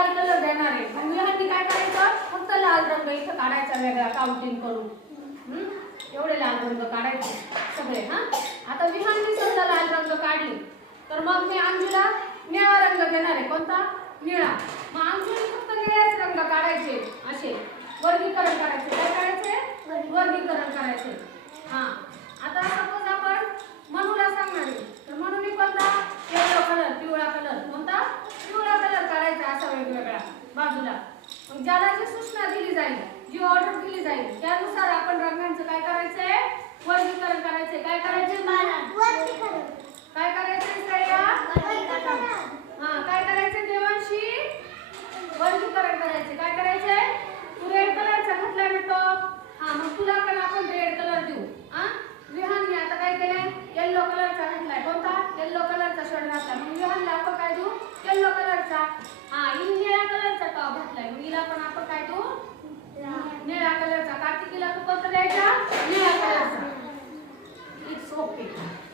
लाल कलर देणार आहे. आणि मुलांनी काय करायचं? फक्त लाल रंग इथं काढायचा वेगळा काउंटिंग करून. एवढे लाल रंग काढायचे सगळे हा? आता विहानने समजा लाल रंग काढली. तर मग मी अंजूला निळा रंग देणार आहे. कोणता? निळा. मग अंजूने फक्त निळ्याच रंग काढायचे. असे. वर्गीकरण करायचे. काय करायचे? वर्गीकरण करायचे. हा. आता सपोज आपण मनूला सांगणार आहे. तर मनूने कोणता? येलो कलर पिवळा कलर कोणता पिवळा कलर काढायचा असा वेगवेगळा बाजूला. मग ज्याला जी सूचना दिली जाईल जी ऑर्डर दिली जाईल त्यानुसार आपण रंगांचं काय करायचंय? वर्गीकरण करायचंय. काय करायचंय? काय करायचंय हा काय करायचंय देवांशी? वर्गीकरण करायचे काय करायचंय? तू रेड कलरचा घातलाय ना टॉप हा मग तुला पण आपण रेड कलर देऊ. हा? विहानने आता काय केलंय? येल्लो कलरचा घातलाय. कोणता? येल्लो कलरचा शर्ट घातला. मग विहानला आपण काय देऊ? येल्लो कलरचा हा すごくい。